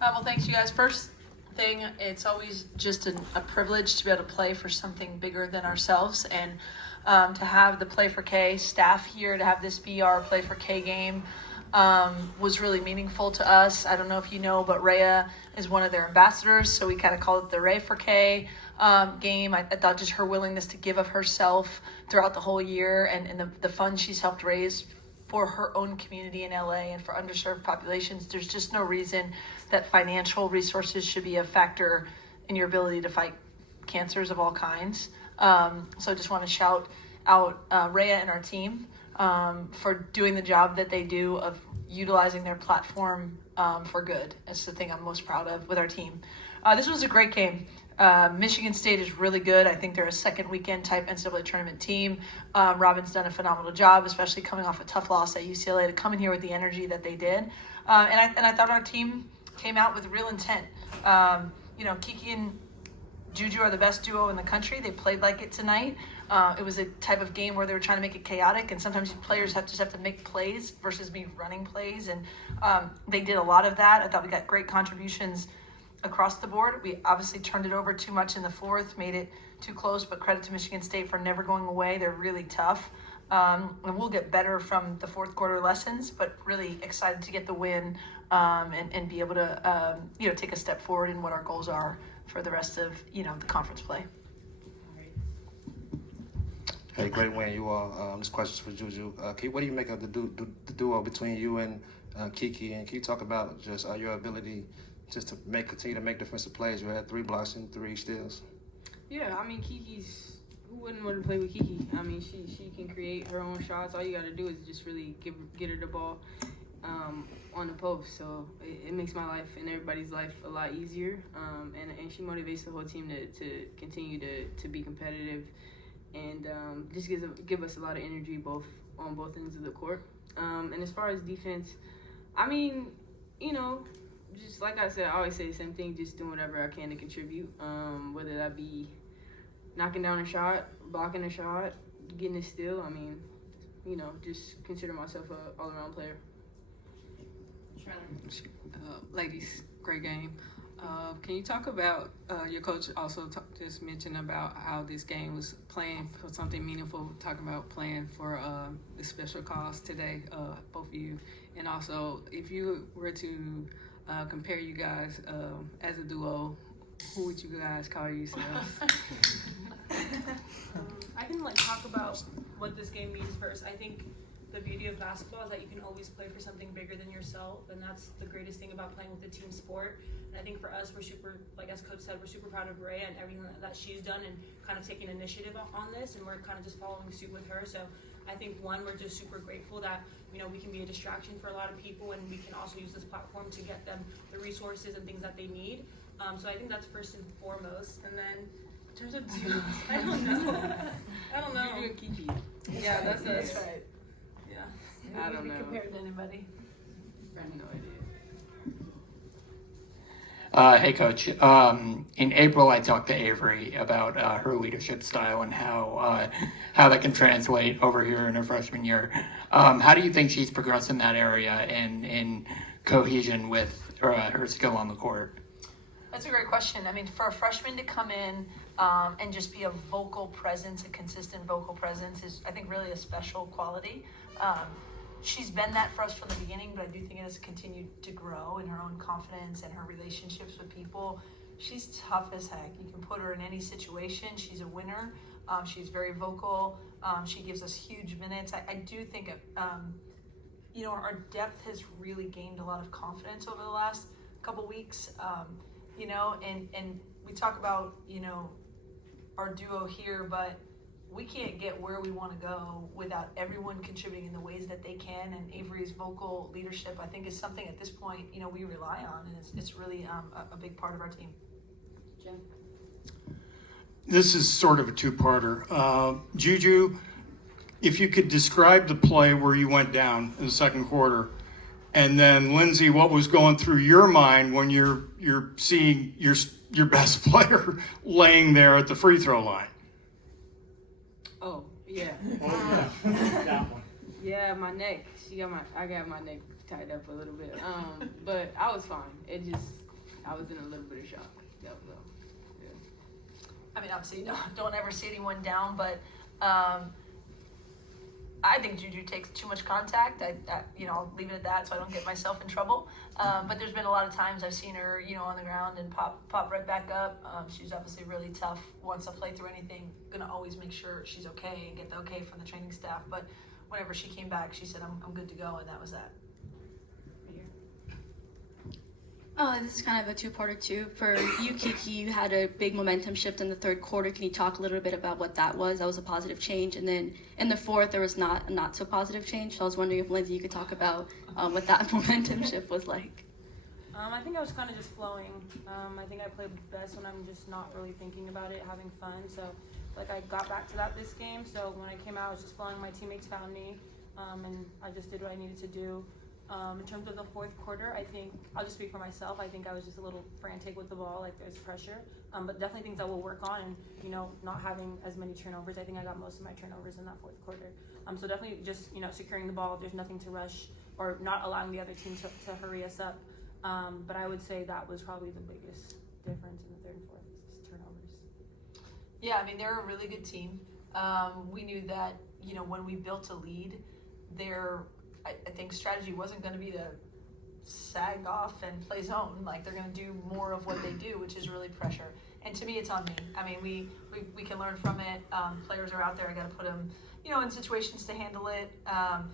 Well, thanks, you guys. First thing, it's always just a privilege to be able to play for something bigger than ourselves, and to have the Play for K staff here, to have this be our Play for K game was really meaningful to us. I don't know if you know, but Rhea is one of their ambassadors, so we kind of call it the Ray for K game. I thought just her willingness to give of herself throughout the whole year, and the funds she's helped raise for her own community in LA and for underserved populations. There's just no reason that financial resources should be a factor in your ability to fight cancers of all kinds. So I just want to shout out Rhea and our team for doing the job that they do of utilizing their platform for good. That's the thing I'm most proud of with our team. This was a great game. Michigan State is really good. I think they're a second weekend type NCAA tournament team. Robin's done a phenomenal job, especially coming off a tough loss at UCLA, to come in here with the energy that they did. And I thought our team came out with real intent. Kiki and Juju are the best duo in the country. They played like it tonight. It was a type of game where they were trying to make it chaotic, and sometimes players have to make plays versus me running plays, and they did a lot of that. I thought we got great contributions across the board. We obviously turned it over too much in the fourth, made it too close, but credit to Michigan State for never going away. They're really tough. And we'll get better from the fourth quarter lessons, but really excited to get the win and be able to take a step forward in what our goals are for the rest of the conference play. Hey, great win, you all. This question's for Juju. Kiki, what do you make of the duo between you and Kiki? And can you talk about just your ability just to continue to make defensive plays? You had 3 blocks and 3 steals. Yeah, I mean, who wouldn't want to play with Kiki? I mean, she can create her own shots. All you got to do is just really get her the ball on the post. So it makes my life and everybody's life a lot easier. And she motivates the whole team to continue to be competitive, and just give us a lot of energy on both ends of the court. And as far as defense, I mean, just like I said, I always say the same thing, just doing whatever I can to contribute, whether that be knocking down a shot, blocking a shot, getting a steal. I mean, just consider myself an all-around player. Ladies, great game. Can you talk about, your coach also just mentioned about how this game was playing for something meaningful, talking about playing for the special cause today, both of you. And also, if you were to compare you guys as a duo, who would you guys call yourselves? I can talk about what this game means first. I think the beauty of basketball is that you can always play for something bigger than yourself, and that's the greatest thing about playing with a team sport. And I think for us, we're super, as Coach said, we're super proud of Rhea and everything that she's done and kind of taking initiative on this, and we're kind of just following suit with her. So I think, one, we're just super grateful that we can be a distraction for a lot of people, and we can also use this platform to get them the resources and things that they need. So I think that's first and foremost. And then in terms of duos, I don't know. Juju and Kiki. Yeah, that's right. Yeah. I don't know. Compared to anybody. I have no idea. Hey, Coach. In April, I talked to Avery about her leadership style and how that can translate over here in her freshman year. How do you think she's progressed in that area in cohesion with her skill on the court? That's a great question. I mean, for a freshman to come in and just be a vocal presence, a consistent vocal presence, is, I think, really a special quality. She's been that for us from the beginning, but I do think it has continued to grow in her own confidence and her relationships with people. She's tough as heck. You can put her in any situation. She's a winner. She's very vocal. She gives us huge minutes. I do think, our depth has really gained a lot of confidence over the last couple weeks. And we talk about, our duo here, but we can't get where we want to go without everyone contributing in the ways that they can. And Avery's vocal leadership, I think, is something at this point, we rely on, and it's really a big part of our team. Jen? This is sort of a two-parter. Juju, if you could describe the play where you went down in the second quarter, and then Lindsay, what was going through your mind when you're seeing your best player laying there at the free throw line? Oh, yeah. Yeah, my neck. I got my neck tied up a little bit. But I was fine. It just, I was in a little bit of shock. That was all. Yeah. I mean, obviously, don't ever see anyone down, but I think Juju takes too much contact. I'll leave it at that so I don't get myself in trouble. But there's been a lot of times I've seen her, on the ground and pop right back up. She's obviously really tough. Wants to play through anything. Gonna always make sure she's okay and get the okay from the training staff. But whenever she came back, she said, I'm good to go, and that was that. This is kind of a two-parter too. For you, Kiki, you had a big momentum shift in the third quarter. Can you talk a little bit about what that was? That was a positive change. And then in the fourth, there was not so positive change. So I was wondering if, Lindsay, you could talk about what that momentum shift was like. I think I was kind of just flowing. I think I played best when I'm just not really thinking about it, having fun. So, I got back to that this game. So when I came out, I was just flowing. My teammates found me, and I just did what I needed to do. In terms of the fourth quarter, I think, I'll just speak for myself, I think I was just a little frantic with the ball, there's pressure, but definitely things I will work on, and, not having as many turnovers. I think I got most of my turnovers in that fourth quarter. So definitely just, securing the ball, there's nothing to rush, or not allowing the other team to hurry us up. But I would say that was probably the biggest difference in the third and fourth, is turnovers. Yeah, I mean, they're a really good team. We knew that, when we built a lead, I think strategy wasn't going to be to sag off and play zone. They're going to do more of what they do, which is really pressure. And to me, it's on me. I mean, we can learn from it. Players are out there. I got to put them, in situations to handle it. And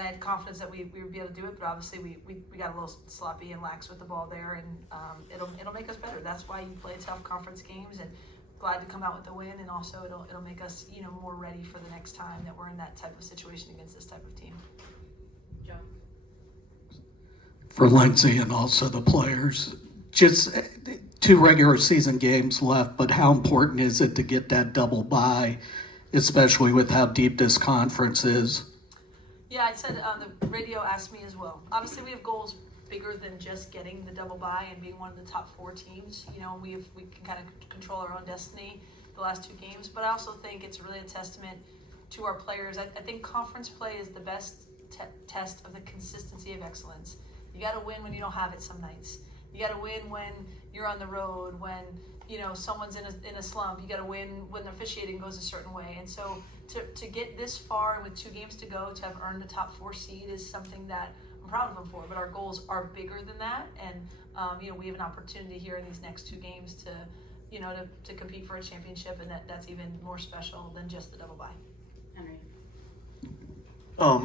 I had confidence that we would be able to do it. But obviously, we got a little sloppy and lax with the ball there, and it'll make us better. That's why you play tough conference games. And glad to come out with the win. And also, it'll make us more ready for the next time that we're in that type of situation against this type of team. For Lindsay and also the players, just 2 regular season games left, but how important is it to get that double bye, especially with how deep this conference is? Yeah, I said the radio asked me as well. Obviously, we have goals bigger than just getting the double bye and being one of the top 4 teams. We can kind of control our own destiny the last 2 games, but I also think it's really a testament to our players. I think conference play is the best test of the consistency of excellence. You got to win when you don't have it some nights. You got to win when you're on the road, when someone's in a slump. You got to win when the officiating goes a certain way. And so to get this far and with 2 games to go, to have earned the top 4 seed is something that I'm proud of them for. But our goals are bigger than that, and we have an opportunity here in these next 2 games to compete for a championship, and that's even more special than just the double bye. Henry.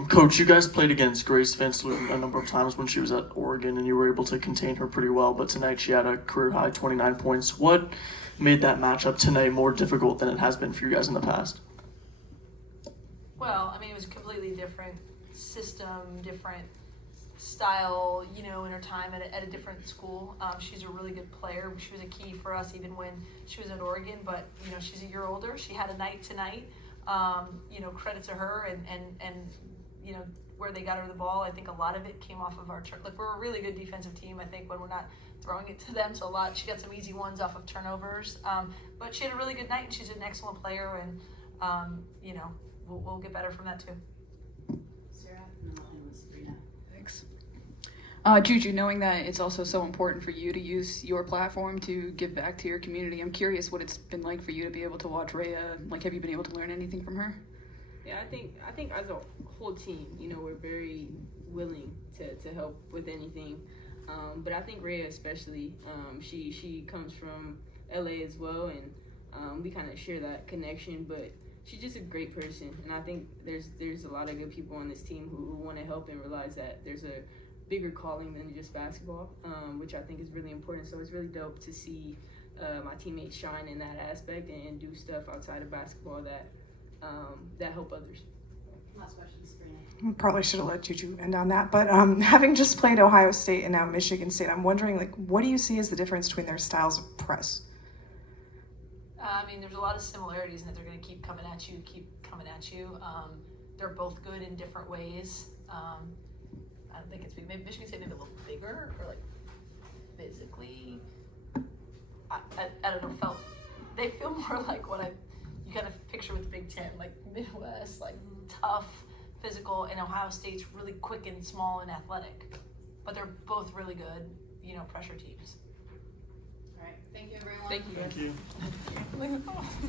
Coach, you guys played against Grace VanSlooten a number of times when she was at Oregon, and you were able to contain her pretty well, but tonight she had a career-high 29 points. What made that matchup tonight more difficult than it has been for you guys in the past? Well, I mean, it was a completely different system, different style, in her time at a different school. She's a really good player. She was a key for us even when she was at Oregon, but, she's a year older. She had a night tonight. Credit to her and where they got her the ball. I think a lot of it came off of our we're a really good defensive team. I think when we're not throwing it to them, so she got some easy ones off of turnovers. But she had a really good night, and she's an excellent player, and we'll get better from that too. Sarah? Thanks. Juju, knowing that it's also so important for you to use your platform to give back to your community, I'm curious what it's been like for you to be able to watch Rhea. Have you been able to learn anything from her? Yeah, I think as a whole team, we're very willing to help with anything. But I think Rhea especially, she comes from LA as well, and we kind of share that connection. But she's just a great person, and I think there's a lot of good people on this team who want to help and realize that there's a bigger calling than just basketball, which I think is really important. So it's really dope to see my teammates shine in that aspect and do stuff outside of basketball that help others. Last question, Sabrina. Probably should have let Juju end on that, but having just played Ohio State and now Michigan State, I'm wondering, what do you see as the difference between their styles of press? I mean, there's a lot of similarities in that they're going to keep coming at you. They're both good in different ways. I don't think it's big. Maybe Michigan State maybe a little bigger or physically. I don't know. They feel more like what you kind of picture with Big Ten, Midwest, tough, physical, and Ohio State's really quick and small and athletic. But they're both really good. pressure teams. All right. Thank you, everyone. Thank you. Thank you.